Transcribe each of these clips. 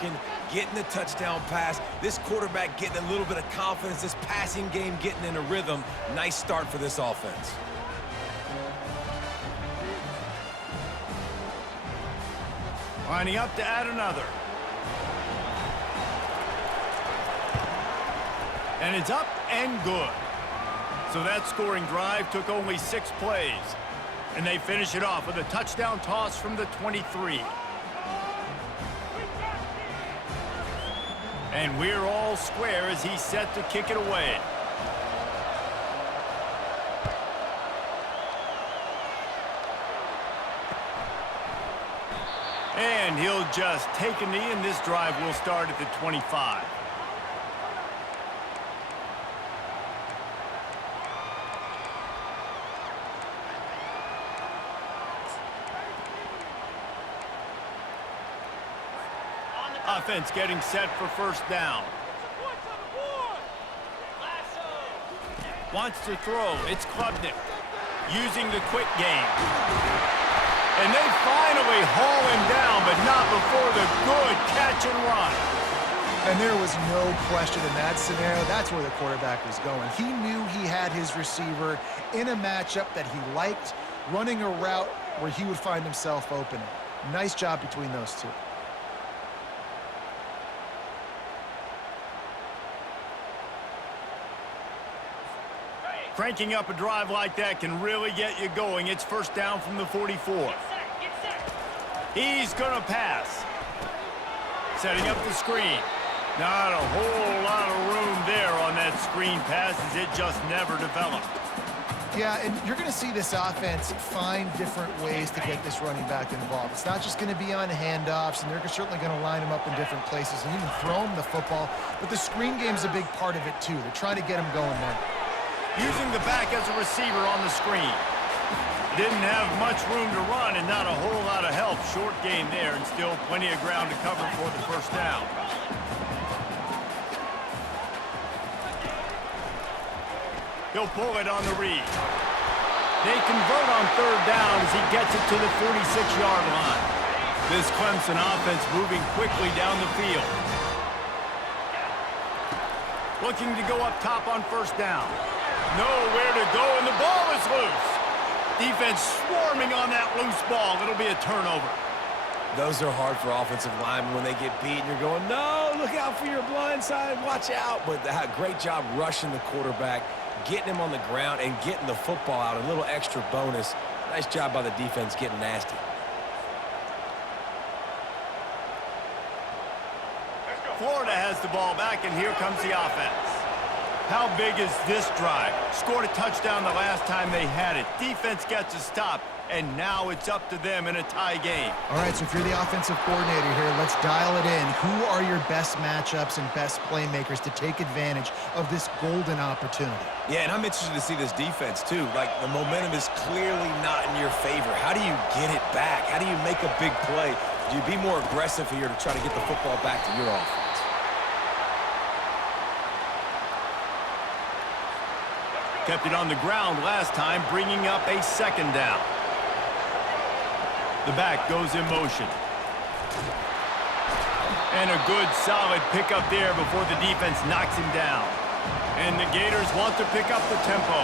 working, getting the touchdown pass. This quarterback getting a little bit of confidence, this passing game getting in a rhythm. Nice start for this offense. Lining up to add another. And it's up and good. So that scoring drive took only 6 plays. And they finish it off with a touchdown toss from the 23. And we're all square as he's set to kick it away. And he'll just take a knee, and this drive will start at the 25. Offense getting set for first down. Wants to throw. It's Klubnik using the quick game. And they finally haul him down, but not before the good catch and run. And there was no question in that scenario. That's where the quarterback was going. He knew he had his receiver in a matchup that he liked, running a route where he would find himself open. Nice job between those two. Cranking up a drive like that can really get you going. It's first down from the 44. He's going to pass. Setting up the screen. Not a whole lot of room there on that screen pass as it just never developed. Yeah, and you're going to see this offense find different ways to get this running back involved. It's not just going to be on handoffs, and they're certainly going to line him up in different places and even throw him the football. But the screen game's a big part of it, too. They're trying to get him going there. Using the back as a receiver on the screen. Didn't have much room to run and not a whole lot of help. Short gain there and still plenty of ground to cover for the first down. He'll pull it on the read. They convert on third down as he gets it to the 46-yard line. This Clemson offense moving quickly down the field. Looking to go up top on first down. Nowhere to go, and the ball is loose. Defense swarming on that loose ball. It'll be a turnover. Those are hard for offensive linemen when they get beat, and you're going, no, look out for your blind side, watch out. But great job rushing the quarterback, getting him on the ground, and getting the football out. A little extra bonus. Nice job by the defense getting nasty. Florida has the ball back, and here comes the offense. How big is this drive? Scored a touchdown the last time they had it. Defense gets a stop, and now it's up to them in a tie game. All right, so if you're the offensive coordinator here, let's dial it in. Who are your best matchups and best playmakers to take advantage of this golden opportunity? Yeah, and I'm interested to see this defense, too. Like, the momentum is clearly not in your favor. How do you get it back? How do you make a big play? Do you be more aggressive here to try to get the football back to your offense? Kept it on the ground last time, bringing up a second down. The back goes in motion. And a good, solid pickup there before the defense knocks him down. And the Gators want to pick up the tempo.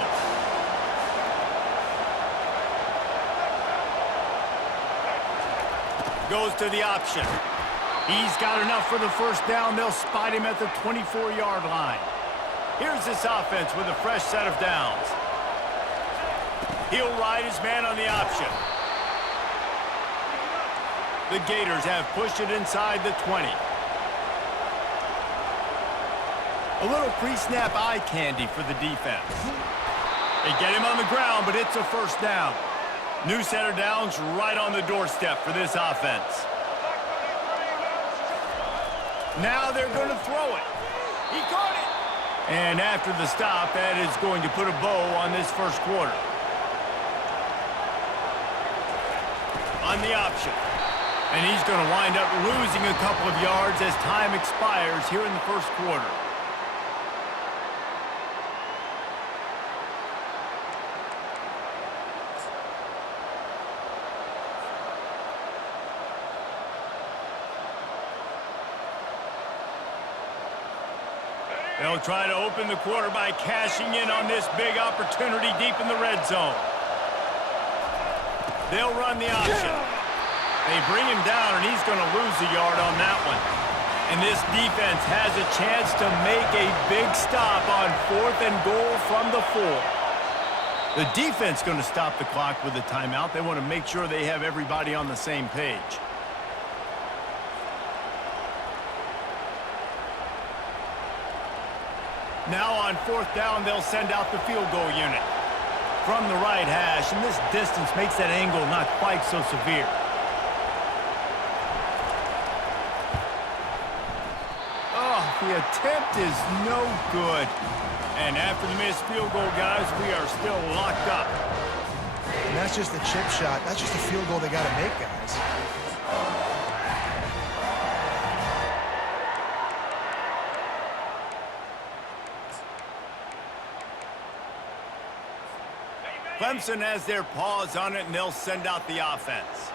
Goes to the option. He's got enough for the first down. They'll spot him at the 24-yard line. Here's this offense with a fresh set of downs. He'll ride his man on the option. The Gators have pushed it inside the 20. A little pre-snap eye candy for the defense. They get him on the ground, but it's a first down. New set of downs right on the doorstep for this offense. Now they're going to throw it. He caught it. And after the stop, that is going to put a bow on this first quarter. On the option. And he's going to wind up losing a couple of yards as time expires here in the first quarter. They'll try to open the quarter by cashing in on this big opportunity deep in the red zone. They'll run the option. They bring him down, and he's going to lose a yard on that one. And this defense has a chance to make a big stop on 4th and goal from the 4. The defense going to stop the clock with a timeout. They want to make sure they have everybody on the same page. Now on 4th down, they'll send out the field goal unit from the right hash, and this distance makes that angle not quite so severe. Oh, the attempt is no good. And after the missed field goal, guys, we are still locked up. And that's just a chip shot. That's just a field goal they got to make, guys. Clemson has their paws on it, and they'll send out the offense.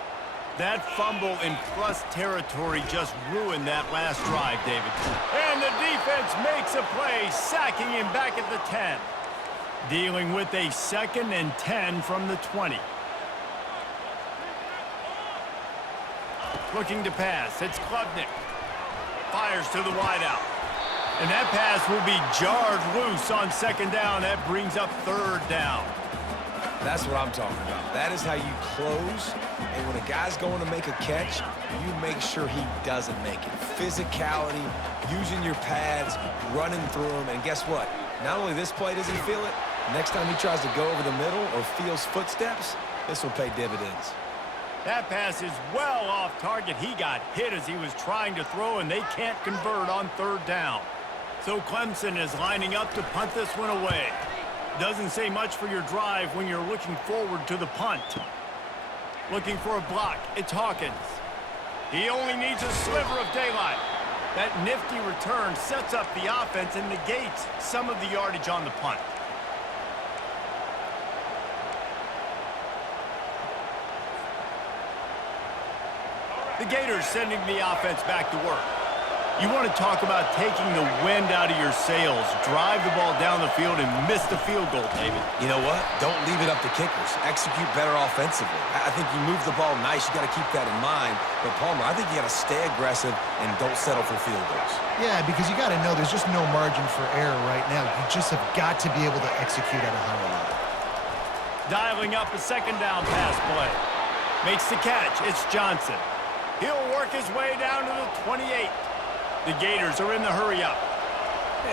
That fumble in plus territory just ruined that last drive, David. And the defense makes a play, sacking him back at the 10. Dealing with a 2nd and 10 from the 20. Looking to pass. It's Klubnik. Fires to the wideout. And that pass will be jarred loose on 2nd down. That brings up 3rd down. That's what I'm talking about. That is how you close. And when a guy's going to make a catch, you make sure he doesn't make it. Physicality, using your pads, running through them. And guess what? Not only this play does he feel it, next time he tries to go over the middle or feels footsteps, this will pay dividends. That pass is well off target. He got hit as he was trying to throw, and they can't convert on 3rd down. So Clemson is lining up to punt this one away. Doesn't say much for your drive when you're looking forward to the punt. Looking for a block. It's Hawkins. He only needs a sliver of daylight. That nifty return sets up the offense and negates some of the yardage on the punt. The Gators sending the offense back to work. You want to talk about taking the wind out of your sails. Drive the ball down the field and miss the field goal, David. You know what? Don't leave it up to kickers. Execute better offensively. I think you move the ball nice. You got to keep that in mind. But, Palmer, I think you got to stay aggressive and don't settle for field goals. Yeah, because you got to know there's just no margin for error right now. You just have got to be able to execute at a higher level. Dialing up a 2nd down pass play. Makes the catch. It's Johnson. He'll work his way down to the 28. The Gators are in the hurry-up.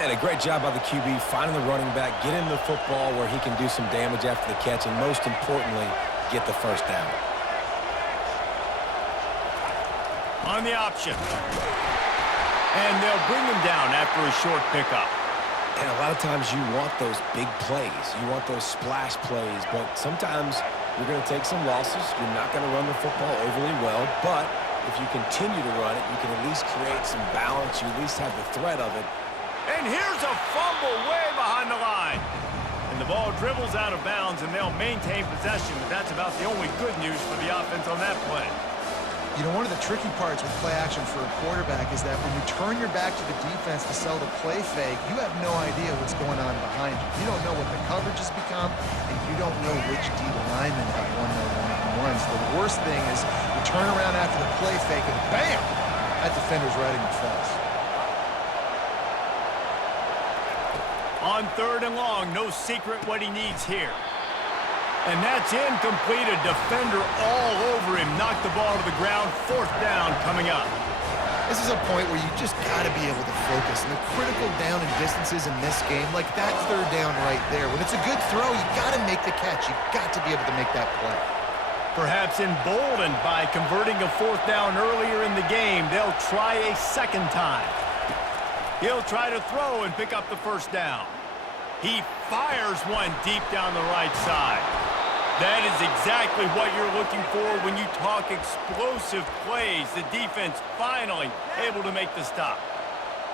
And a great job by the QB finding the running back, get him the football where he can do some damage after the catch, and most importantly, get the 1st down. On the option. And they'll bring him down after a short pickup. And a lot of times you want those big plays. You want those splash plays, but sometimes you're going to take some losses. You're not going to run the football overly well, but if you continue to run it, you can at least create some balance. You at least have the threat of it. And here's a fumble way behind the line. And the ball dribbles out of bounds, and they'll maintain possession. But that's about the only good news for the offense on that play. You know, one of the tricky parts with play action for a quarterback is that when you turn your back to the defense to sell the play fake, you have no idea what's going on behind you. You don't know what the coverage has become, and you don't know which D linemen have won their one-on-ones. The worst thing is you turn around after the play fake, and bam! That defender's right in your face. On 3rd and long, no secret what he needs here. And that's incomplete. A defender all over him. Knocked the ball to the ground. 4th down coming up. This is a point where you just got to be able to focus. And the critical down and distances in this game, like that 3rd down right there. When it's a good throw, you got to make the catch. You got to be able to make that play. Perhaps emboldened by converting a 4th down earlier in the game, they'll try a 2nd time. He'll try to throw and pick up the 1st down. He fires one deep down the right side. That is exactly what you're looking for when you talk explosive plays. The defense finally able to make the stop.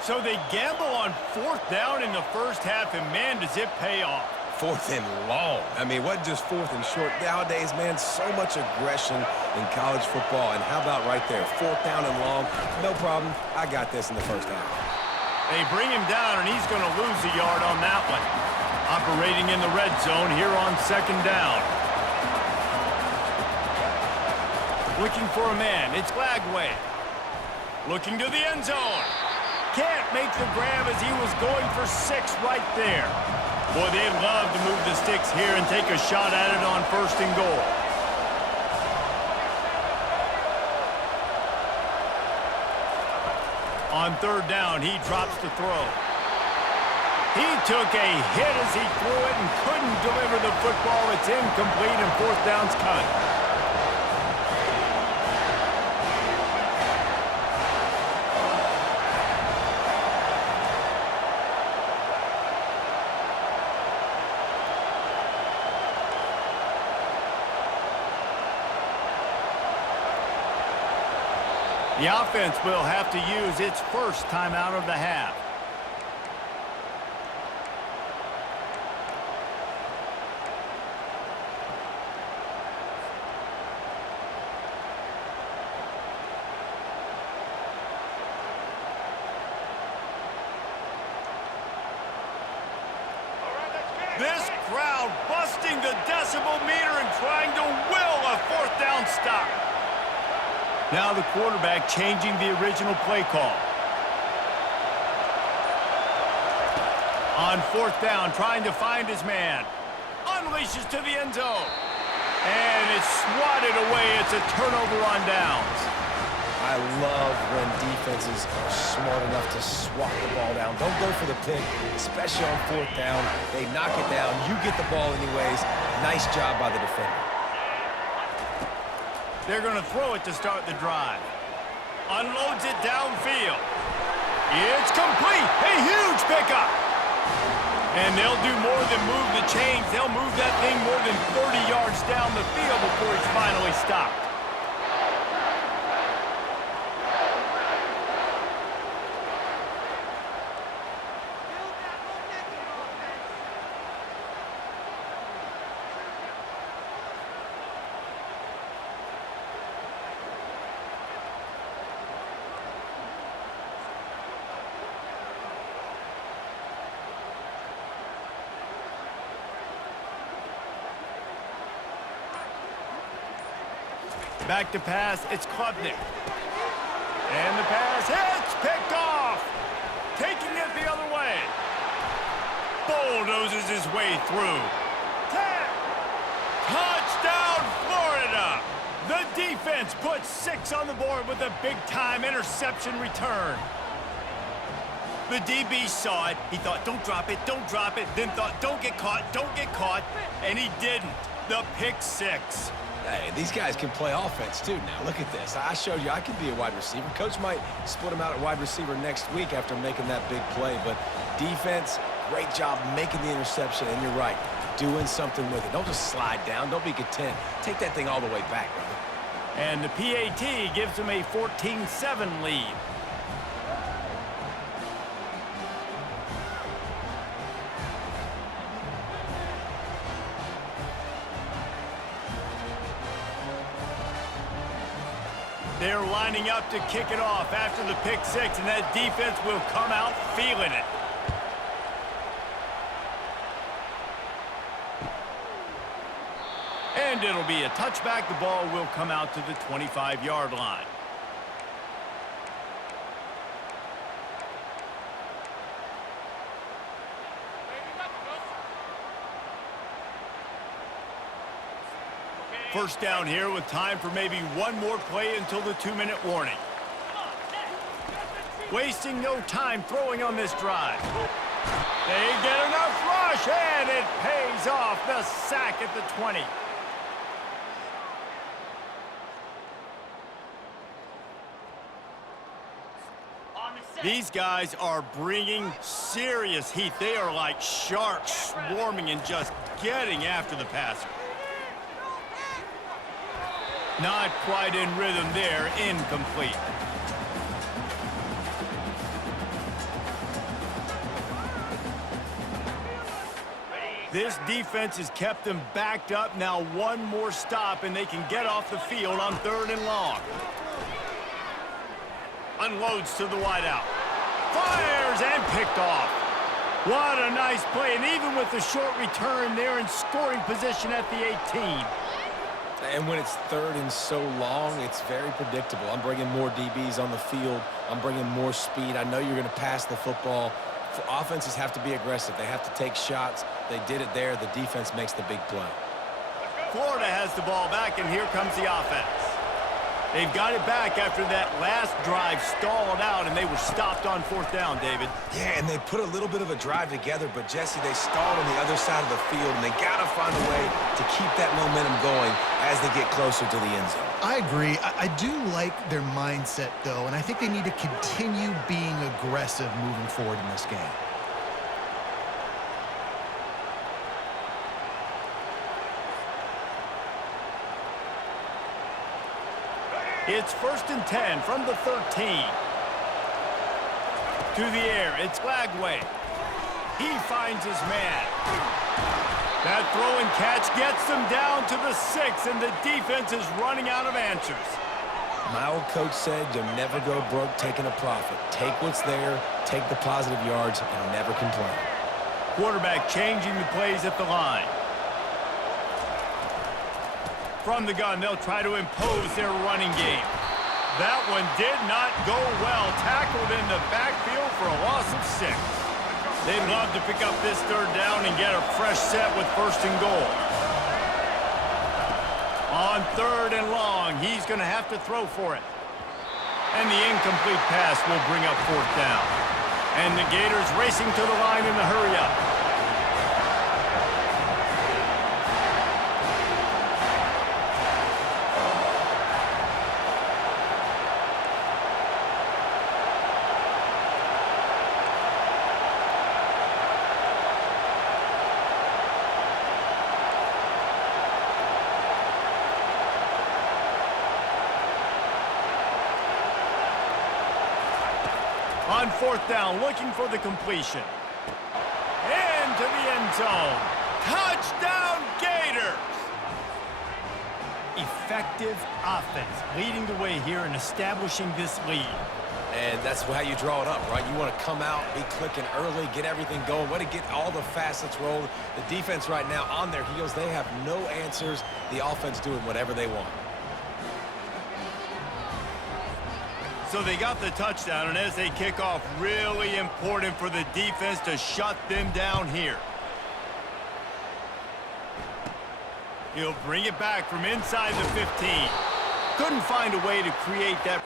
So they gamble on 4th down in the first half, and man, does it pay off. 4th and long. I mean, what just 4th and short? Nowadays, man, so much aggression in college football. And how about right there? 4th down and long. No problem. I got this in the first half. They bring him down, and he's going to lose a yard on that one. Operating in the red zone here on 2nd down. Looking for a man. It's Lagway. Looking to the end zone. Can't make the grab as he was going for 6 right there. Boy, they'd love to move the sticks here and take a shot at it on 1st and goal. On 3rd down, he drops the throw. He took a hit as he threw it and couldn't deliver the football. It's incomplete, and 4th down's cut. The offense will have to use its first timeout of the half. This crowd busting the decibel meter and trying to will a 4th down stop. Now the quarterback changing the original play call. On 4th down, trying to find his man. Unleashes to the end zone. And it's swatted away. It's a turnover on downs. I love when defenses are smart enough to swat the ball down. Don't go for the pick, especially on 4th down. They knock it down. You get the ball anyways. Nice job by the defender. They're going to throw it to start the drive. Unloads it downfield. It's complete. A huge pickup. And they'll do more than move the chains. They'll move that thing more than 30 yards down the field before he's finally stopped. Back to pass, it's Klubnik. And the pass hits, picked off. Taking it the other way. Bulldozes his way through. Touchdown, Florida! The defense puts 6 on the board with a big-time interception return. The DB saw it. He thought, don't drop it, then thought, don't get caught, and he didn't. The pick 6. Hey, these guys can play offense, too, now. Look at this. I showed you I could be a wide receiver. Coach might split him out at wide receiver next week after making that big play. But defense, great job making the interception. And you're right, doing something with it. Don't just slide down. Don't be content. Take that thing all the way back, brother. And the PAT gives them a 14-7 lead. They're lining up to kick it off after the pick 6, and that defense will come out feeling it. And it'll be a touchback. The ball will come out to the 25-yard line. First down here with time for maybe one more play until the 2-minute warning. Wasting no time throwing on this drive. They get enough rush, and it pays off. The sack at the 20. These guys are bringing serious heat. They are like sharks swarming and just getting after the passer. Not quite in rhythm there, incomplete. This defense has kept them backed up. Now one more stop and they can get off the field on 3rd and long. Unloads to the wideout. Fires and picked off. What a nice play, and even with the short return, they're in scoring position at the 18. And when it's third and so long, it's very predictable. I'm bringing more DBs on the field. I'm bringing more speed. I know you're going to pass the football. Offenses have to be aggressive. They have to take shots. They did it there. The defense makes the big play. Florida has the ball back, and here comes the offense. They've got it back after that last drive stalled out, and they were stopped on fourth down, David. Yeah, and they put a little bit of a drive together, but, Jesse, they stalled on the other side of the field, and they got to find a way to keep that momentum going as they get closer to the end zone. I agree. I do like their mindset, though, and I think they need to continue being aggressive moving forward in this game. It's 1st and 10 from the 13. To the air, it's Lagway. He finds his man. That throw and catch gets them down to the 6, and the defense is running out of answers. My old coach said you'll never go broke taking a profit. Take what's there, take the positive yards, and never complain. Quarterback changing the plays at the line. From the gun, they'll try to impose their running game. That one did not go well. Tackled in the backfield for a loss of 6. They'd love to pick up this third down and get a fresh set with 1st and goal. On 3rd and long, he's going to have to throw for it. And the incomplete pass will bring up 4th down. And the Gators racing to the line in the hurry-up. On 4th down, looking for the completion. Into the end zone. Touchdown, Gators! Effective offense, leading the way here and establishing this lead. And that's how you draw it up, right? You want to come out, be clicking early, get everything going, want to get all the facets rolling. The defense right now on their heels, they have no answers. The offense doing whatever they want. So they got the touchdown, and as they kick off, really important for the defense to shut them down here. He'll bring it back from inside the 15. Couldn't find a way to create that.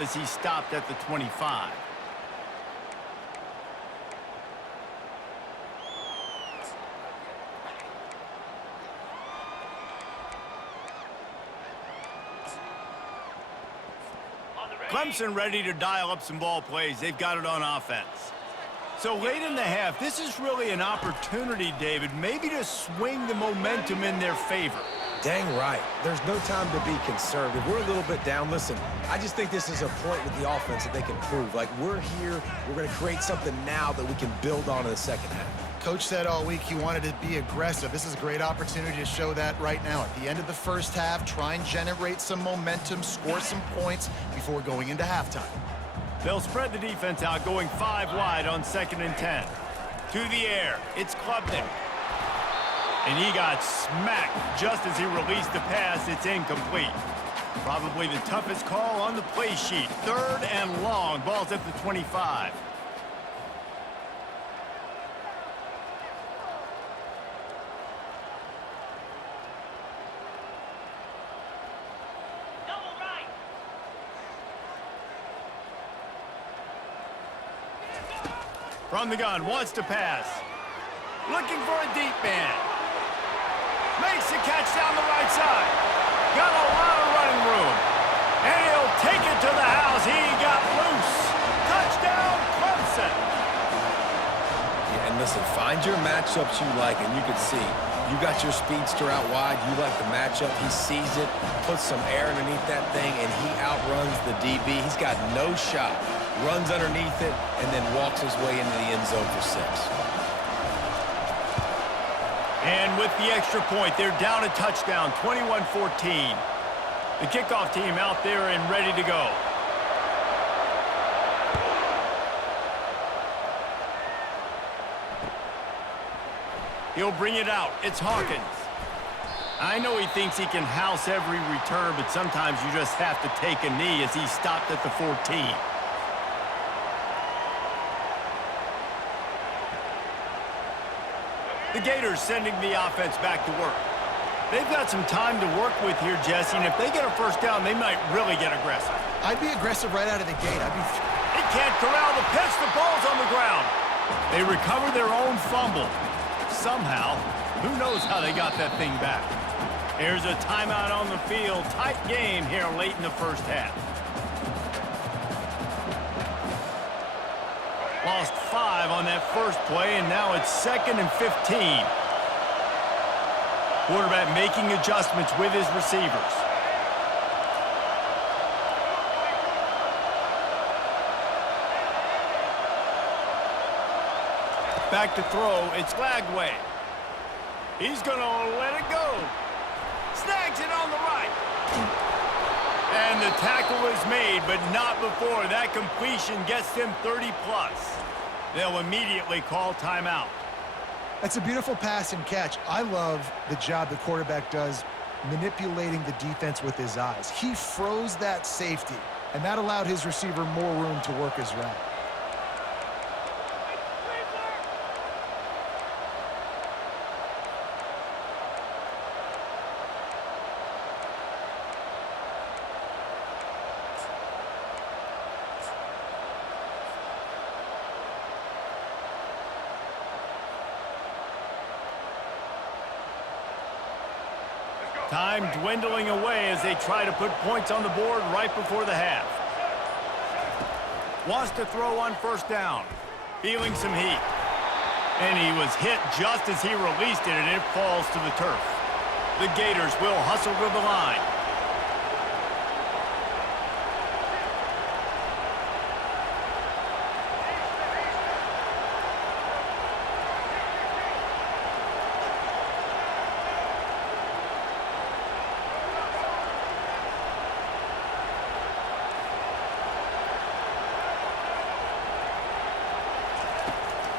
out as he stopped at the 25. Clemson ready to dial up some ball plays. They've got it on offense. So late in the half, this is really an opportunity, David, maybe to swing the momentum in their favor. Dang right. There's no time to be conservative. We're a little bit down. Listen, I just think this is a point with the offense that they can prove. Like, we're here, we're going to create something now that we can build on in the second half. Coach said all week he wanted to be aggressive. This is a great opportunity to show that right now. At the end of the first half, try and generate some momentum, score some points before going into halftime. They'll spread the defense out, going 5 wide on 2nd and 10. To the air, it's Klubnik. And he got smacked just as he released the pass. It's incomplete. Probably the toughest call on the play sheet. 3rd and long. Ball's at the 25. From the gun, wants to pass. Looking for a deep man. Makes the catch down the right side. Got a lot of running room. And he'll take it to the house. He got loose. Touchdown, Clemson. Yeah, and listen, find your matchups you like, and you can see. You got your speedster out wide. You like the matchup. He sees it, puts some air underneath that thing, and he outruns the DB. He's got no shot. Runs underneath it, and then walks his way into the end zone for 6. And with the extra point, they're down a touchdown, 21-14. The kickoff team out there and ready to go. He'll bring it out. It's Hawkins. I know he thinks he can house every return, but sometimes you just have to take a knee as he stopped at the 14. The Gators sending the offense back to work. They've got some time to work with here, Jesse, and if they get a first down, they might really get aggressive. I'd be aggressive right out of the gate. They can't corral the pitch. The ball's on the ground. They recover their own fumble. Somehow, who knows how they got that thing back. There's a timeout on the field. Tight game here late in the first half. Lost 5 on that first play, and now it's 2nd and 15. Quarterback making adjustments with his receivers. Back to throw, it's Lagway. He's going to let it go. Snags it on the right. And the tackle is made, but not before that completion gets them 30+. They'll immediately call timeout. That's a beautiful pass and catch. I love the job the quarterback does manipulating the defense with his eyes. He froze that safety, and that allowed his receiver more room to work his route. Time dwindling away as they try to put points on the board right before the half. Wants to throw on first down. Feeling some heat. And he was hit just as he released it, and it falls to the turf. The Gators will hustle to the line.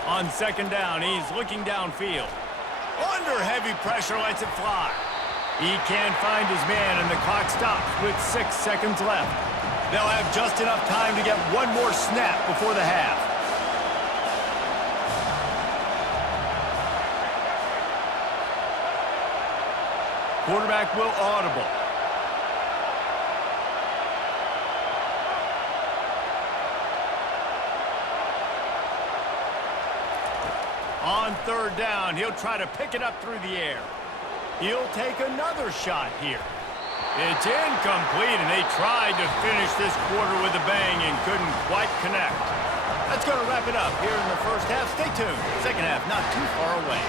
On second down, he's looking downfield. Under heavy pressure, lets it fly. He can't find his man, and the clock stops with 6 seconds left. They'll have just enough time to get one more snap before the half. Quarterback will audible. On third down, he'll try to pick it up through the air. He'll take another shot here. It's incomplete, and they tried to finish this quarter with a bang and couldn't quite connect. That's going to wrap it up here in the first half. Stay tuned. Second half not too far away.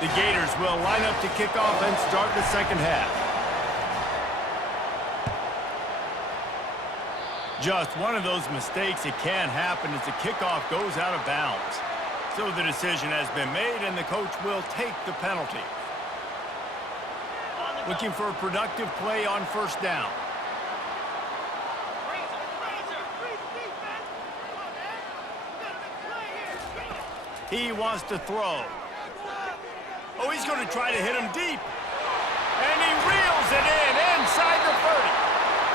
The Gators will line up to kick off and start the second half. Just one of those mistakes that can happen as the kickoff goes out of bounds. So the decision has been made, and the coach will take the penalty. Looking for a productive play on first down. He wants to throw. Oh, he's going to try to hit him deep. And he reels it in inside the 30.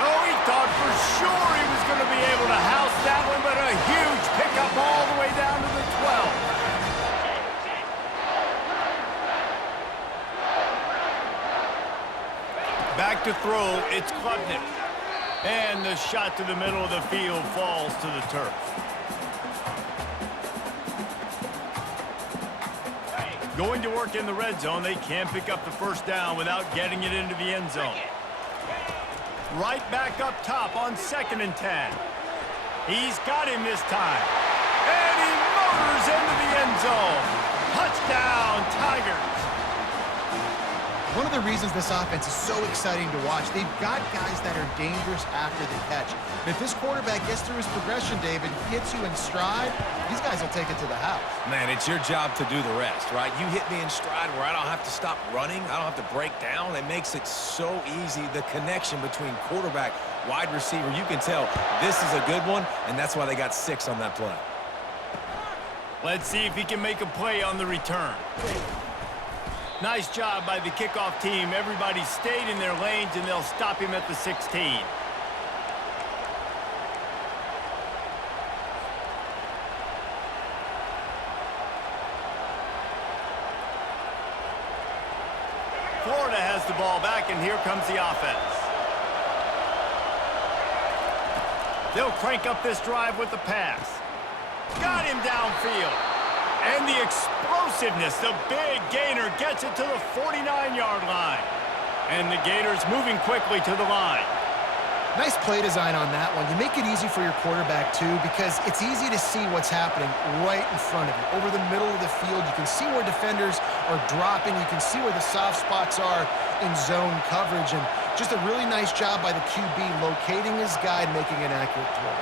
Oh, he thought for sure he was going to be able to house that one, but a huge pickup all the way down to the 12. Back to throw, it's Klubnik. And the shot to the middle of the field falls to the turf. Going to work in the red zone, they can't pick up the first down without getting it into the end zone. Right back up top on 2nd and 10. He's got him this time. And he motors into the end zone. Touchdown, Tigers. One of the reasons this offense is so exciting to watch, they've got guys that are dangerous after the catch. And if this quarterback gets through his progression, David, hits you in stride, these guys will take it to the house. Man, it's your job to do the rest, right? You hit me in stride where I don't have to stop running. I don't have to break down. It makes it so easy, the connection between quarterback, wide receiver. You can tell this is a good one, and that's why they got 6 on that play. Let's see if he can make a play on the return. Nice job by the kickoff team. Everybody stayed in their lanes, and they'll stop him at the 16. Florida has the ball back, and here comes the offense. They'll crank up this drive with the pass. Got him downfield. And the explosiveness, the big gainer gets it to the 49-yard line. And the Gators moving quickly to the line. Nice play design on that one. You make it easy for your quarterback, too, because it's easy to see what's happening right in front of you. Over the middle of the field, you can see where defenders are dropping. You can see where the soft spots are in zone coverage. And just a really nice job by the QB locating his guy and making an accurate throw.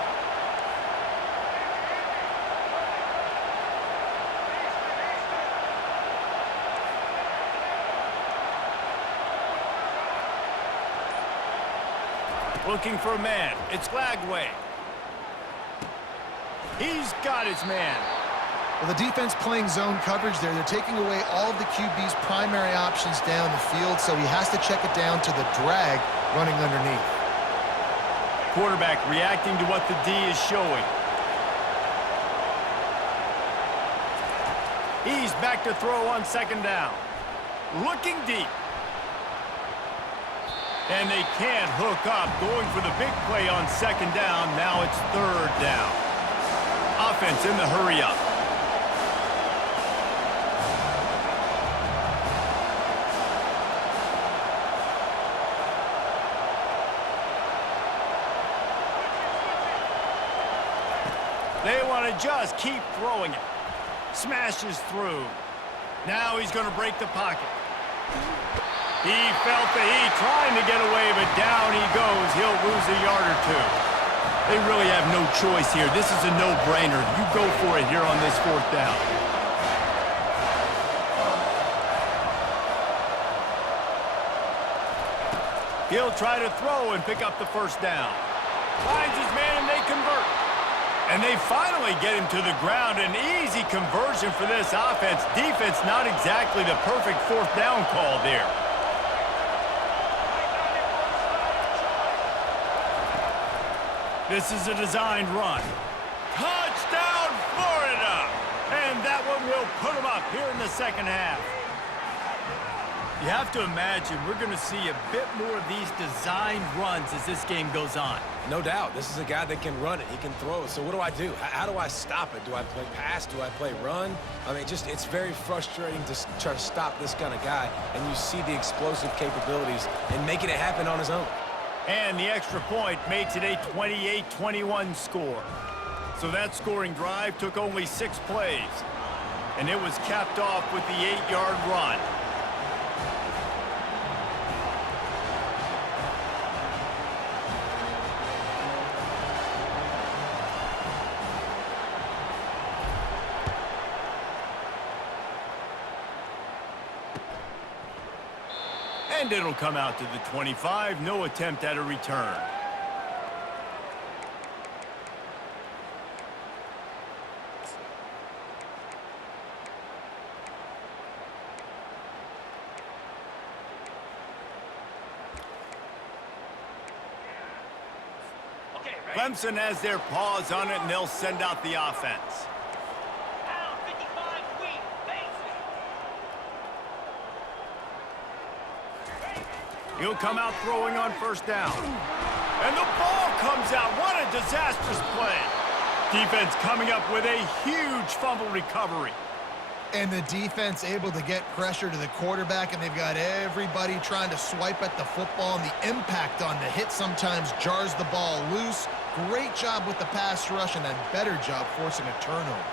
Looking for a man. It's Lagway. He's got his man. Well, the defense playing zone coverage there. They're taking away all of the QB's primary options down the field, so he has to check it down to the drag running underneath. Quarterback reacting to what the D is showing. He's back to throw on 2nd down. Looking deep. And they can't hook up, going for the big play on 2nd down. Now it's 3rd down. Offense in the hurry up. They want to just keep throwing it. Smashes through. Now he's going to break the pocket. He felt the heat, trying to get away, but down he goes. He'll lose a yard or 2. They really have no choice here. This is a no-brainer. You go for it here on this 4th down. He'll try to throw and pick up the 1st down. Finds his man, and they convert. And they finally get him to the ground. An easy conversion for this offense. Defense not exactly the perfect 4th down call there. This is a designed run. Touchdown, Florida! And that one will put them up here in the 2nd half. You have to imagine we're going to see a bit more of these designed runs as this game goes on. No doubt. This is a guy that can run it. He can throw it. So what do I do? How do I stop it? Do I play pass? Do I play run? I mean, it's very frustrating to try to stop this kind of guy, and you see the explosive capabilities and making it happen on his own. And the extra point makes it a 28-21 score. So that scoring drive took only 6 plays, and it was capped off with the 8-yard run. And it'll come out to the 25. No attempt at a return. Clemson has their paws on it, and they'll send out the offense. He'll come out throwing on first down. And the ball comes out. What a disastrous play. Defense coming up with a huge fumble recovery. And the defense able to get pressure to the quarterback, and they've got everybody trying to swipe at the football, and the impact on the hit sometimes jars the ball loose. Great job with the pass rush, and a better job forcing a turnover.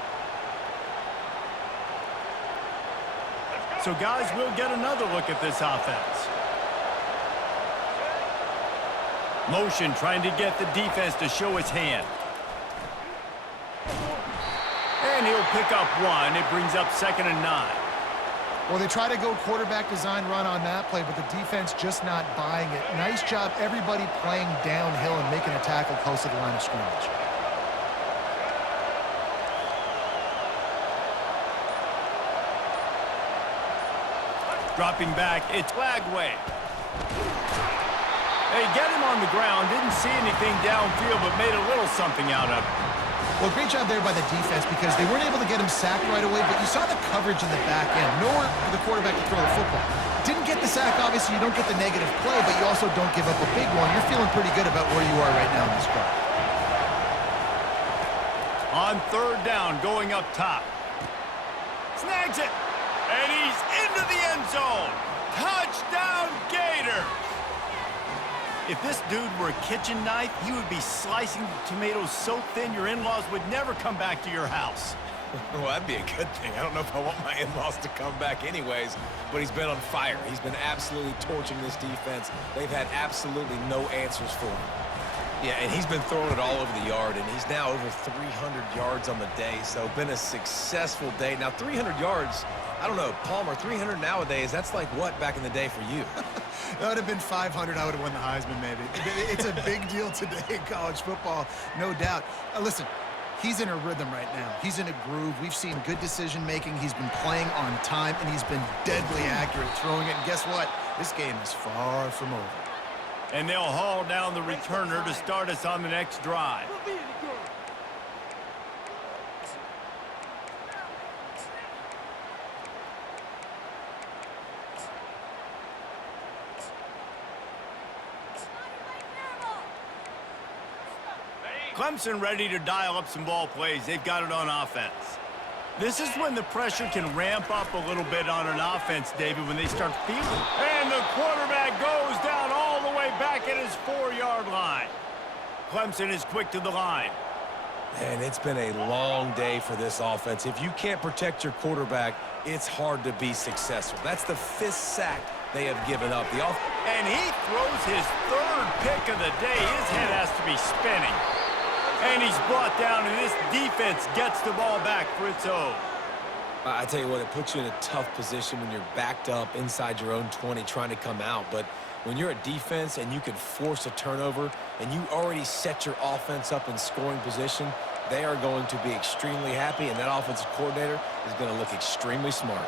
So, guys, we'll get another look at this offense. Motion trying to get the defense to show its hand. And he'll pick up one. It brings up 2nd and 9. Well, they try to go quarterback design run on that play, but the defense just not buying it. Nice job, everybody playing downhill and making a tackle close to the line of scrimmage. Dropping back, it's Lagway. They get him on the ground, didn't see anything downfield, but made a little something out of it. Well, great job there by the defense because they weren't able to get him sacked right away, but you saw the coverage in the back end. Nowhere for the quarterback to throw the football. Didn't get the sack, obviously. You don't get the negative play, but you also don't give up a big one. You're feeling pretty good about where you are right now in this drive. On 3rd down, going up top. Snags it, and he's into the end zone. Touchdown, Gators! If this dude were a kitchen knife, he would be slicing the tomatoes so thin your in-laws would never come back to your house. Well, that'd be a good thing. I don't know if I want my in-laws to come back anyways, but he's been on fire. He's been absolutely torching this defense. They've had absolutely no answers for him. Yeah, and he's been throwing it all over the yard, and he's now over 300 yards on the day, so been a successful day. Now, 300 yards, I don't know, Palmer, 300 nowadays, that's like what back in the day for you? That would have been 500. I would have won the Heisman, maybe. It's a big deal today in college football, no doubt. Listen, he's in a rhythm right now. He's in a groove. We've seen good decision-making. He's been playing on time, and he's been deadly accurate throwing it. And guess what? This game is far from over. And they'll haul down the returner to start us on the next drive. Clemson ready to dial up some ball plays. They've got it on offense. This is when the pressure can ramp up a little bit on an offense, David, when they start feeling it. And the quarterback goes down all the way back at his 4-yard line. Clemson is quick to the line. And it's been a long day for this offense. If you can't protect your quarterback, it's hard to be successful. That's the 5th sack they have given up. And he throws his 3rd pick of the day. His head has to be spinning. And he's brought down, and this defense gets the ball back for its own. I tell you what, it puts you in a tough position when you're backed up inside your own 20 trying to come out. But when you're a defense and you can force a turnover and you already set your offense up in scoring position, they are going to be extremely happy, and that offensive coordinator is going to look extremely smart.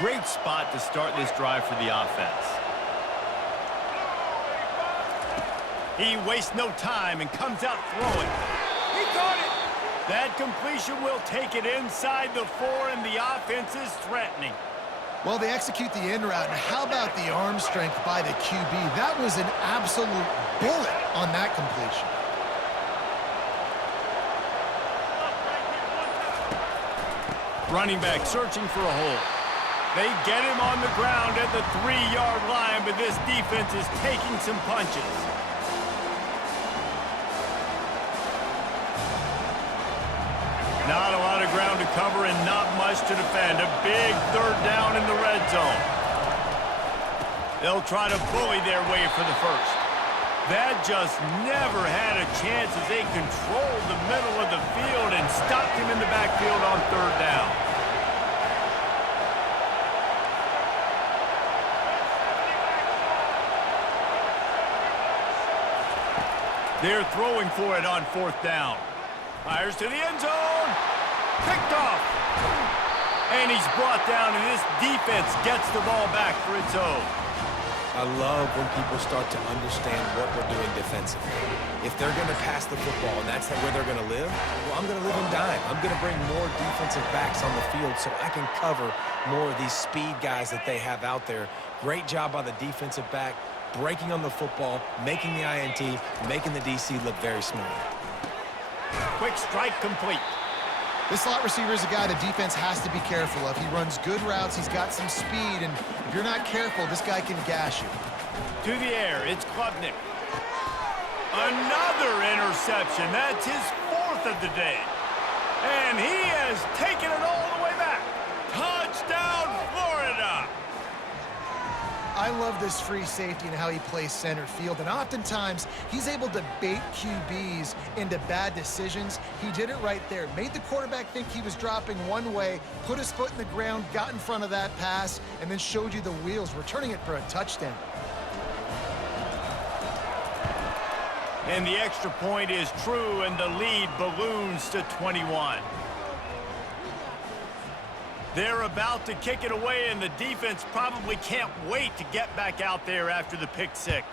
Great spot to start this drive for the offense. He wastes no time and comes out throwing. He caught it. That completion will take it inside the 4, and the offense is threatening. Well, they execute the in route, and how about the arm strength by the QB? That was an absolute bullet on that completion. Running back searching for a hole. They get him on the ground at the 3-yard line, but this defense is taking some punches. Not a lot of ground to cover and not much to defend. A big 3rd down in the red zone. They'll try to bully their way for the first. That just never had a chance as they controlled the middle of the field and stopped him in the backfield on 3rd down. They're throwing for it on 4th down. Fires to the end zone. Picked off. And he's brought down, and this defense gets the ball back for its own. I love when people start to understand what we're doing defensively. If they're going to pass the football and that's where they're going to live, well, I'm going to live in dime. I'm going to bring more defensive backs on the field so I can cover more of these speed guys that they have out there. Great job by the defensive back, breaking on the football, making the INT, making the DC look very smooth. Quick strike complete. This slot receiver is a guy the defense has to be careful of. He runs good routes. He's got some speed, and if you're not careful, this guy can gash you. To the air, it's Klubnik. Another interception. That's his 4th of the day. And he has taken it all the way back. Touchdown, Florida! I love this free safety and how he plays center field, and oftentimes he's able to bait QBs into bad decisions. He did it right there. Made the quarterback think he was dropping one way, put his foot in the ground, got in front of that pass, and then showed you the wheels, returning it for a touchdown. And the extra point is true, and the lead balloons to 21. They're about to kick it away, and the defense probably can't wait to get back out there after the pick 6.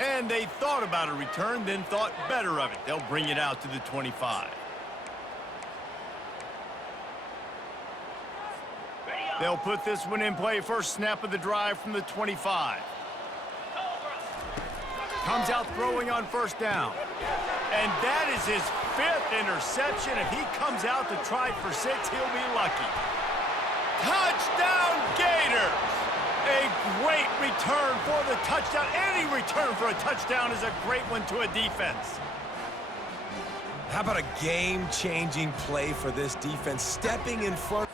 And they thought about a return, then thought better of it. They'll bring it out to the 25. They'll put this one in play. First snap of the drive from the 25. Comes out throwing on 1st down. And that is his 5th interception. If he comes out to try for 6, he'll be lucky. Touchdown, Gators! A great return for the touchdown. Any return for a touchdown is a great one to a defense. How about a game-changing play for this defense, stepping in front?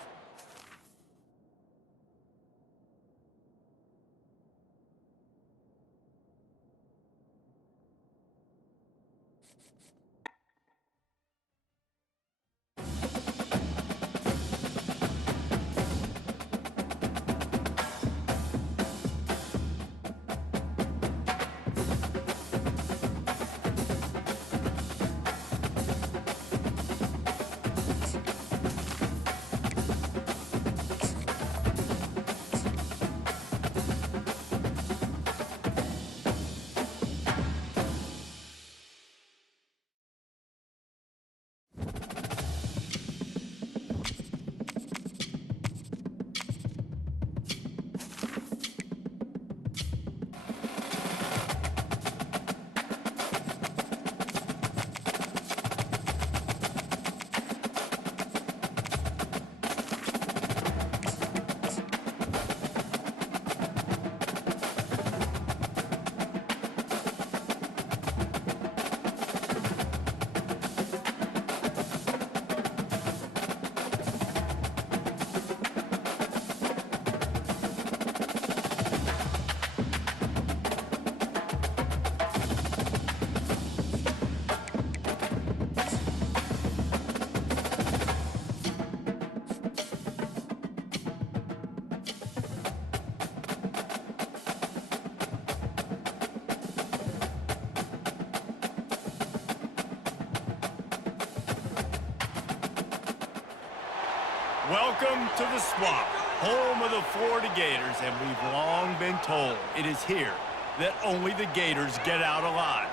Welcome to the Swamp, home of the Florida Gators, and we've long been told it is here that only the Gators get out alive.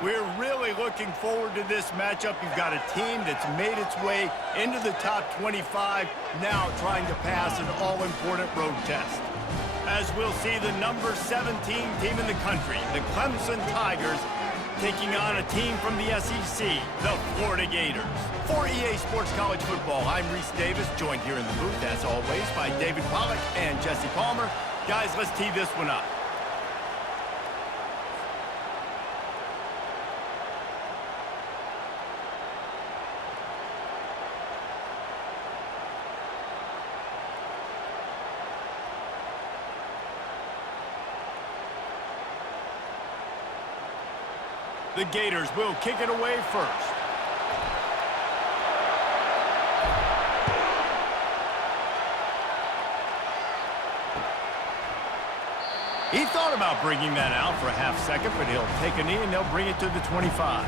We're really looking forward to this matchup. You've got a team that's made its way into the top 25, now trying to pass an all-important road test. As we'll see the number 17 team in the country, the Clemson Tigers, taking on a team from the SEC, the Florida Gators. For EA Sports College Football, I'm Reese Davis, joined here in the booth, as always, by David Pollack and Jesse Palmer. Guys, let's tee this one up. The Gators will kick it away first. He thought about bringing that out for a half second, but he'll take a knee and they'll bring it to the 25.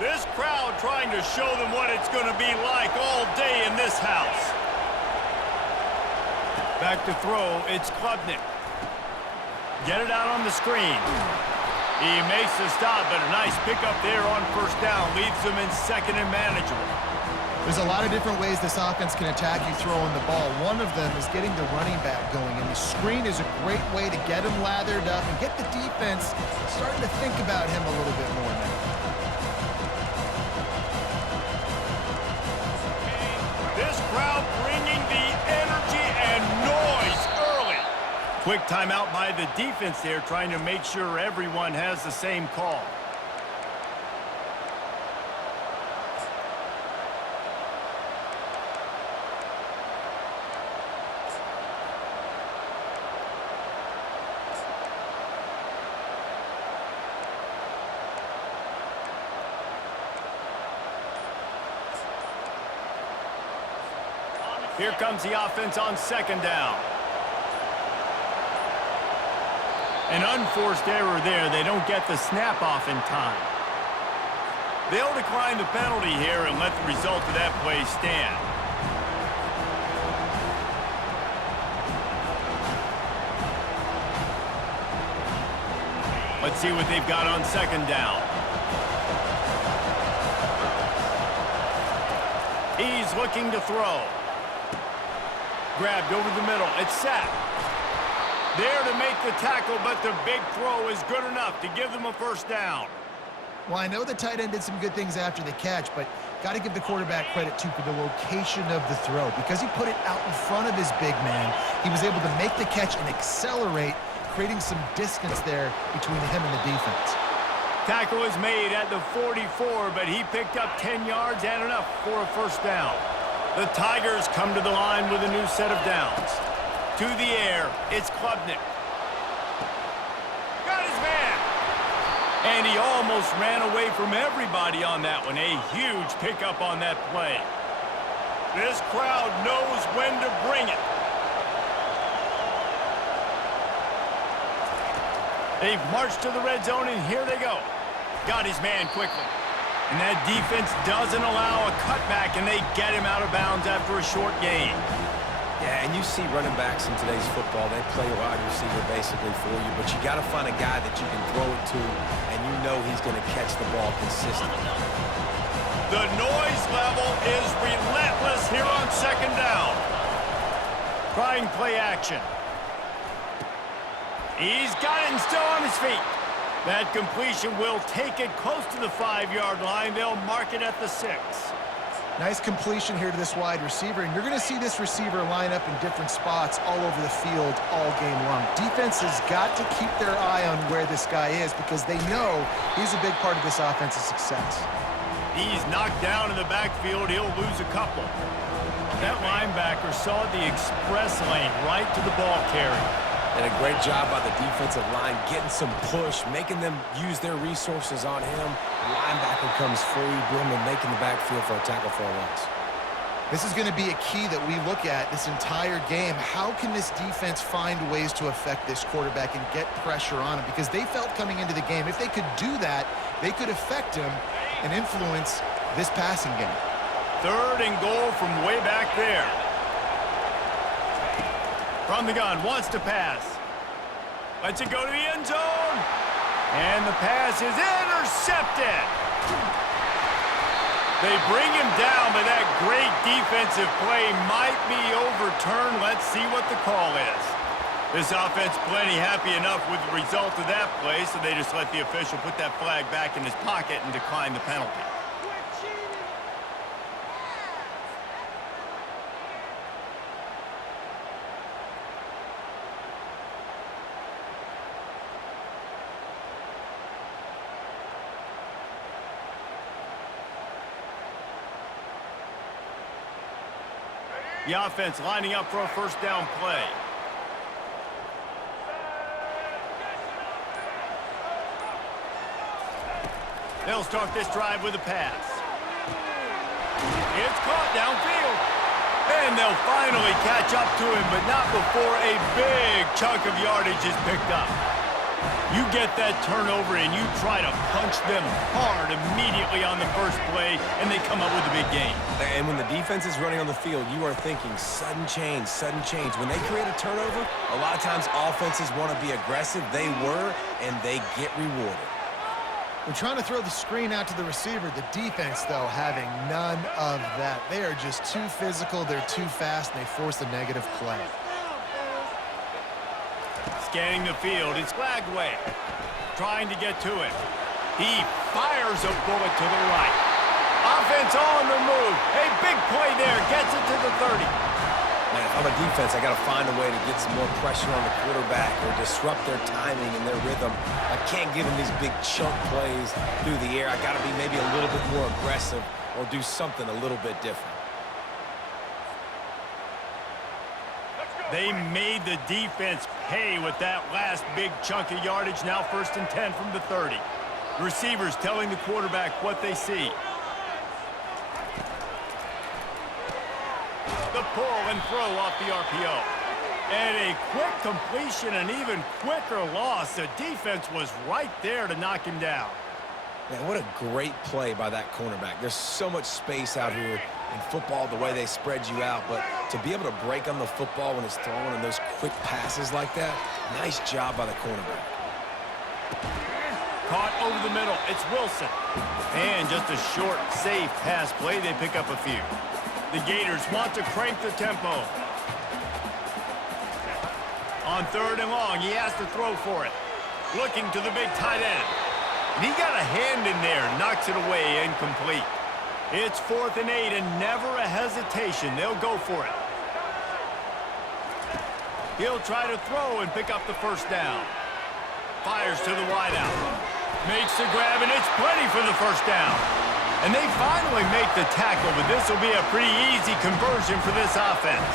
This crowd trying to show them what it's going to be like all day in this house. Back to throw, it's Klubnik. Get it out on the screen. He makes the stop, but a nice pickup there on first down. Leaves them in second and manageable. There's a lot of different ways this offense can attack you throwing the ball. One of them is getting the running back going, and the screen is a great way to get him lathered up and get the defense starting to think about him a little bit more now. This crowd bringing the energy and noise early. Quick timeout by the defense there, trying to make sure everyone has the same call. Here comes the offense on second down. An unforced error there. They don't get the snap off in time. They'll decline the penalty here and let the result of that play stand. Let's see what they've got on second down. He's looking to throw. Grabbed over the middle. It's set. There to make the tackle, but the big throw is good enough to give them a first down. Well, I know the tight end did some good things after the catch, but got to give the quarterback credit, too, for the location of the throw. Because he put it out in front of his big man, he was able to make the catch and accelerate, creating some distance there between him and the defense. Tackle is made at the 44, but he picked up 10 yards and enough for a first down. The Tigers come to the line with a new set of downs. To the air, it's Klubnik. Got his man. And he almost ran away from everybody on that one. A huge pickup on that play. This crowd knows when to bring it. They've marched to the red zone, and here they go. Got his man quickly. And that defense doesn't allow a cutback, and they get him out of bounds after a short gain. Yeah, and you see running backs in today's football, they play wide receiver basically for you, but you got to find a guy that you can throw it to, and you know he's going to catch the ball consistently. The noise level is relentless here on second down. Trying play action. He's got it and still on his feet. That completion will take it close to the 5-yard line. They'll mark it at the 6. Nice completion here to this wide receiver, and you're going to see this receiver line up in different spots all over the field all game long. Defense has got to keep their eye on where this guy is because they know he's a big part of this offense's success. He's knocked down in the backfield. He'll lose a couple. That linebacker saw the express lane right to the ball carrier. And a great job by the defensive line, getting some push, making them use their resources on him. The linebacker comes free, boom, and making the backfield for a tackle for a loss. This is going to be a key that we look at this entire game. How can this defense find ways to affect this quarterback and get pressure on him? Because they felt coming into the game, if they could do that, they could affect him and influence this passing game. 3rd and goal from way back there. From the gun, wants to pass. Lets it go to the end zone. And the pass is intercepted. They bring him down, but that great defensive play might be overturned. Let's see what the call is. This offense plenty happy enough with the result of that play, so they just let the official put that flag back in his pocket and decline the penalty. The offense lining up for a 1st down play. They'll start this drive with a pass. It's caught downfield. And they'll finally catch up to him, but not before a big chunk of yardage is picked up. You get that turnover and you try to punch them hard immediately on the first play, and they come up with a big gain. And when the defense is running on the field, you are thinking sudden change, sudden change. When they create a turnover, a lot of times offenses want to be aggressive. They were, and they get rewarded. They're trying to throw the screen out to the receiver. The defense, though, having none of that. They are just too physical, they're too fast, and they force a negative play. Scanning the field, it's Lagway trying to get to it. He fires a bullet to the right. Offense on the move. A big play there, gets it to the 30. Man, if I'm a defense, I got to find a way to get some more pressure on the quarterback or disrupt their timing and their rhythm. I can't give them these big chunk plays through the air. I got to be maybe a little bit more aggressive or do something a little bit different. They made the defense pay with that last big chunk of yardage. Now 1st and 10 from the 30. The receivers telling the quarterback what they see. The pull and throw off the RPO. And a quick completion, an even quicker loss. The defense was right there to knock him down. Man, what a great play by that cornerback. There's so much space out here in football, the way they spread you out, but to be able to break on the football when it's thrown and those quick passes like that, nice job by the cornerback. Caught over the middle, it's Wilson. And just a short, safe pass play, they pick up a few. The Gators want to crank the tempo. On 3rd and long, he has to throw for it. Looking to the big tight end. And he got a hand in there, knocks it away, incomplete. It's 4th and 8, and never a hesitation. They'll go for it. He'll try to throw and pick up the 1st down. Fires to the wideout. Makes the grab, and it's plenty for the 1st down. And they finally make the tackle, but this will be a pretty easy conversion for this offense.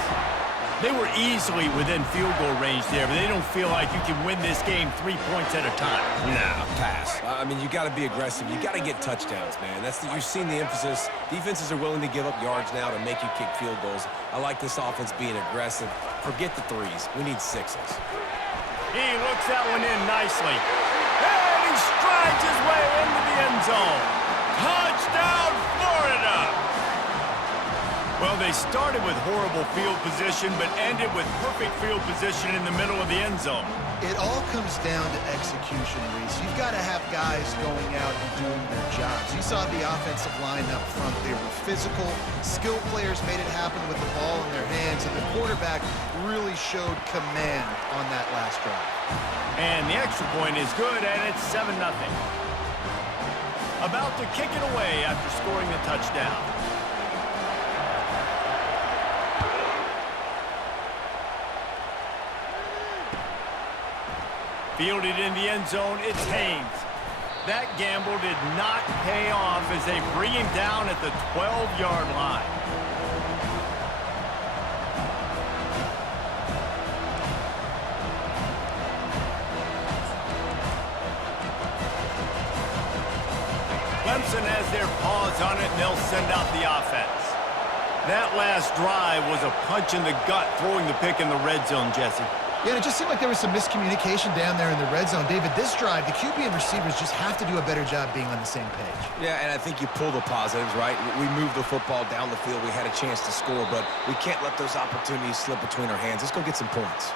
They were easily within field goal range there, but they don't feel like you can win this game 3 points at a time. Nah, pass. I mean, you got to be aggressive. You got to get touchdowns, man. You've seen the emphasis. Defenses are willing to give up yards now to make you kick field goals. I like this offense being aggressive. Forget the threes. We need 6s. He looks that one in nicely. And he strides his way into the end zone. Touchdown, Florida! Well, they started with horrible field position, but ended with perfect field position in the middle of the end zone. It all comes down to execution, Reese. You've got to have guys going out and doing their jobs. You saw the offensive line up front. They were physical. Skilled players made it happen with the ball in their hands, and the quarterback really showed command on that last drive. And the extra point is good, and it's 7-0. About to kick it away after scoring the touchdown. Fielded in the end zone, it's Haynes. That gamble did not pay off as they bring him down at the 12-yard line. Clemson has their paws on it, and they'll send out the offense. That last drive was a punch in the gut, throwing the pick in the red zone, Jesse. Yeah, and it just seemed like there was some miscommunication down there in the red zone. David, this drive, the QB and receivers just have to do a better job being on the same page. Yeah, and I think you pull the positives, right? We moved the football down the field. We had a chance to score, but we can't let those opportunities slip between our hands. Let's go get some points.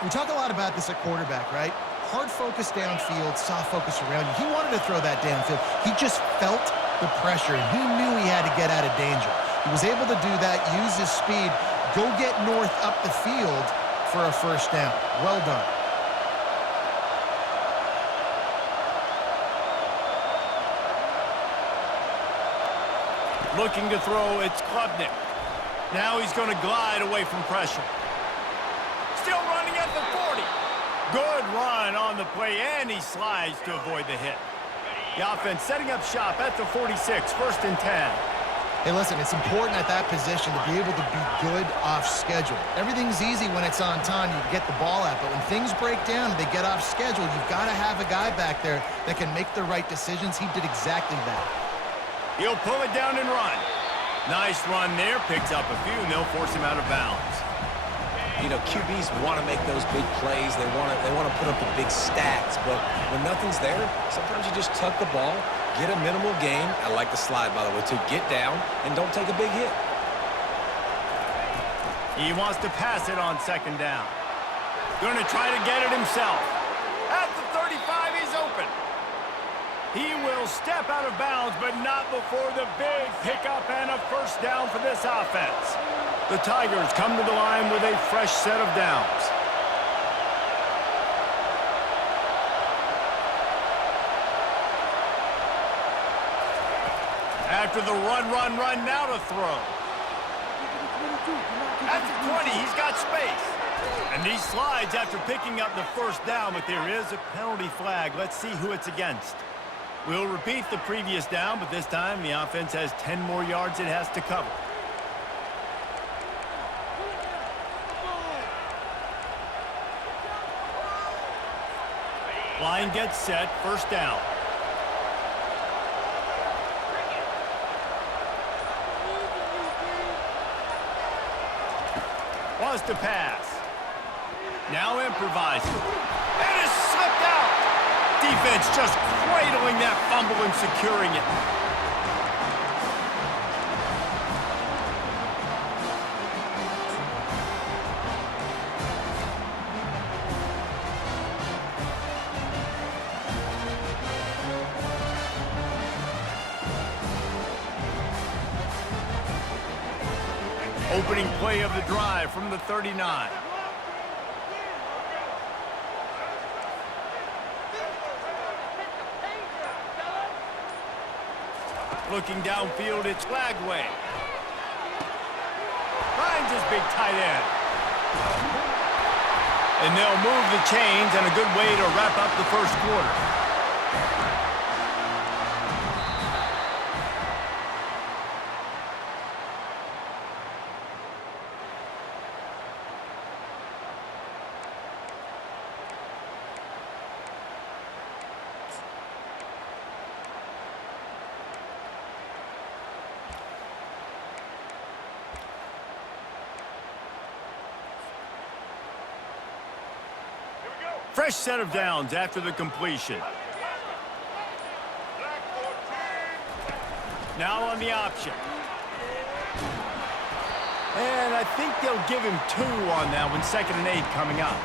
We talk a lot about this at quarterback, right? Hard focus downfield, soft focus around you. He wanted to throw that downfield. He just felt the pressure, and he knew he had to get out of danger. He was able to do that, use his speed, go get north up the field for a first down. Well done. Looking to throw, it's Klubnik. Now he's going to glide away from pressure. Still running at the 40. Good run on the play, and he slides to avoid the hit. The offense setting up shop at the 46, 1st and 10. Hey, listen, it's important at that position to be able to be good off schedule. Everything's easy when it's on time. You get the ball out, but when things break down and they get off schedule, you've got to have a guy back there that can make the right decisions. He did exactly that. He'll pull it down and run. Nice run there. Picks up a few, and they'll force him out of bounds. You know, QBs want to make those big plays. They want to put up the big stats, but when nothing's there, sometimes you just tuck the ball, get a minimal gain. I like the slide, by the way, to get down and don't take a big hit. He wants to pass it on 2nd down. Going to try to get it himself. At the 35, he's open. He will step out of bounds, but not before the big pickup and a first down for this offense. The Tigers come to the line with a fresh set of downs. After the run, now to throw. At the 20, he's got space. And he slides after picking up the first down, but there is a penalty flag. Let's see who it's against. We'll repeat the previous down, but this time the offense has 10 more yards it has to cover. Line gets set, 1st down. Wants to pass. Now improvising. And is slipped out. Defense just cradling that fumble and securing it. Opening play of the drive from the 39. Looking downfield, it's Lagway. Finds his big tight end. And they'll move the chains, and a good way to wrap up the first quarter. Fresh set of downs after the completion. Now on the option. And I think they'll give him 2 on that one, 2nd and 8 coming up.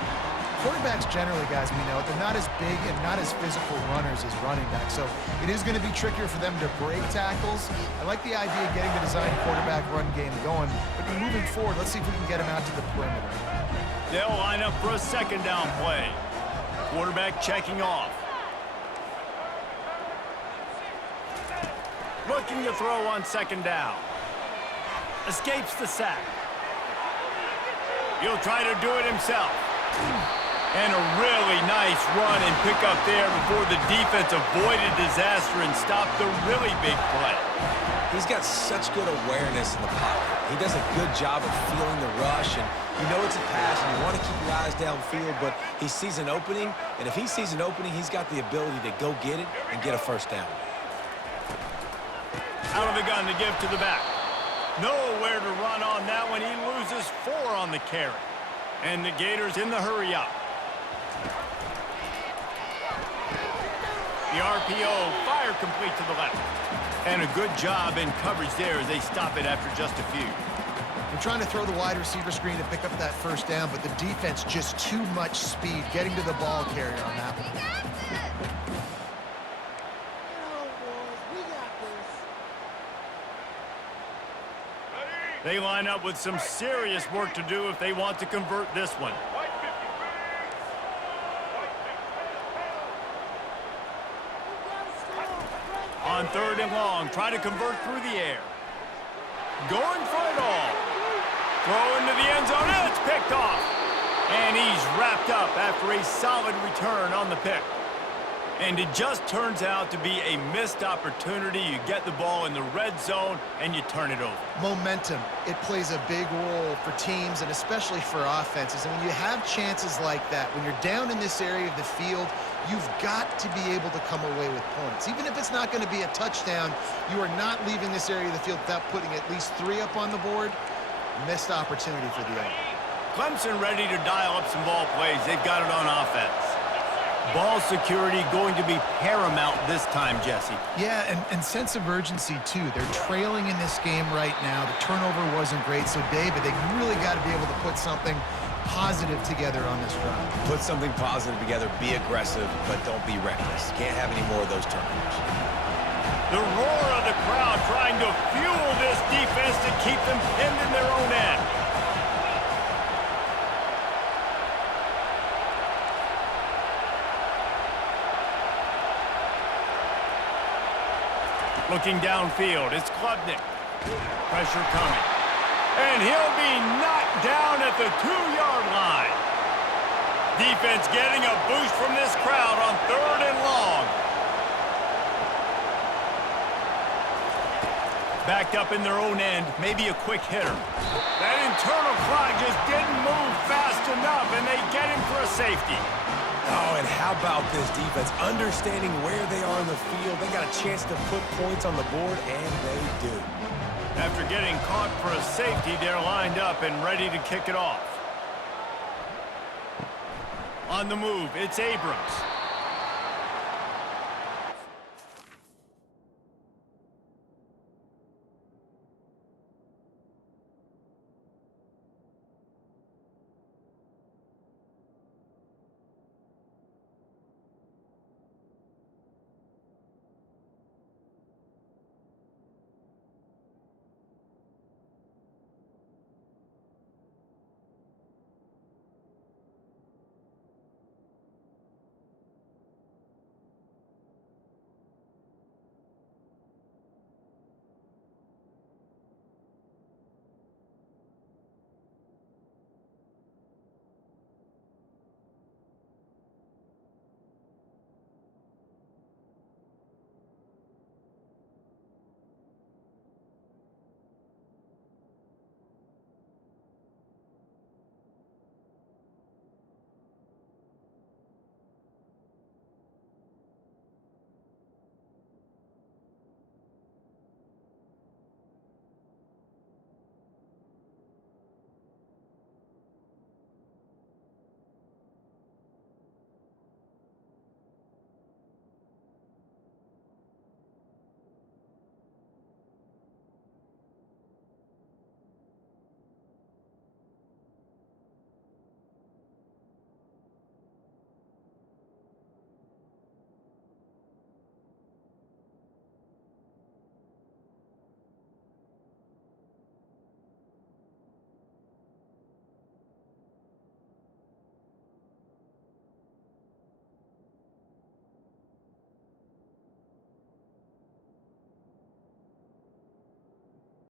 Quarterbacks generally, guys, we know, they're not as big and not as physical runners as running backs, so it is going to be trickier for them to break tackles. I like the idea of getting the design quarterback run game going, but moving forward, let's see if we can get him out to the perimeter. They'll line up for a 2nd down play. Quarterback checking off. Looking to throw on 2nd down. Escapes the sack. He'll try to do it himself. And a really nice run and pick up there before the defense avoided disaster and stopped the really big play. He's got such good awareness in the pocket. He does a good job of feeling the rush, and you know it's a pass, and you want to keep your eyes downfield, but he sees an opening, and if he sees an opening, he's got the ability to go get it and get a first down. Out of the gun to give to the back. Nowhere to run on that one. He loses 4 on the carry. And the Gators in the hurry up. The RPO, fire complete to the left. And a good job in coverage there as they stop it after just a few. They're trying to throw the wide receiver screen to pick up that first down, but the defense just too much speed getting to the ball carrier on that one. They line up with some serious work to do if they want to convert this one. On 3rd and long, try to convert through the air. Going for it all. Throw into the end zone, and it's picked off. And he's wrapped up after a solid return on the pick. And it just turns out to be a missed opportunity. You get the ball in the red zone, and you turn it over. Momentum, it plays a big role for teams and especially for offenses. And when you have chances like that, when you're down in this area of the field, you've got to be able to come away with points. Even if it's not going to be a touchdown, you are not leaving this area of the field without putting at least 3 up on the board. Missed opportunity for the other. Clemson ready to dial up some ball plays. They've got it on offense. Ball security going to be paramount this time, Jesse. Yeah, and sense of urgency, too. They're trailing in this game right now. The turnover wasn't great, so, David, they really got to be able to put something positive together on this drive. Put something positive together, be aggressive, but don't be reckless. Can't have any more of those turnovers. The roar of the crowd trying to fuel this defense to keep them pinned in their own end. Looking downfield, it's Klubnik. Pressure coming. And he'll be knocked down at the 2-yard line. Defense getting a boost from this crowd on 3rd and long. Backed up in their own end, maybe a quick hitter. That internal clock just didn't move fast enough, and they get him for a safety. Oh, and how about this defense? Understanding where they are in the field. They got a chance to put points on the board, and they do. After getting caught for a safety, they're lined up and ready to kick it off. On the move, it's Abrams.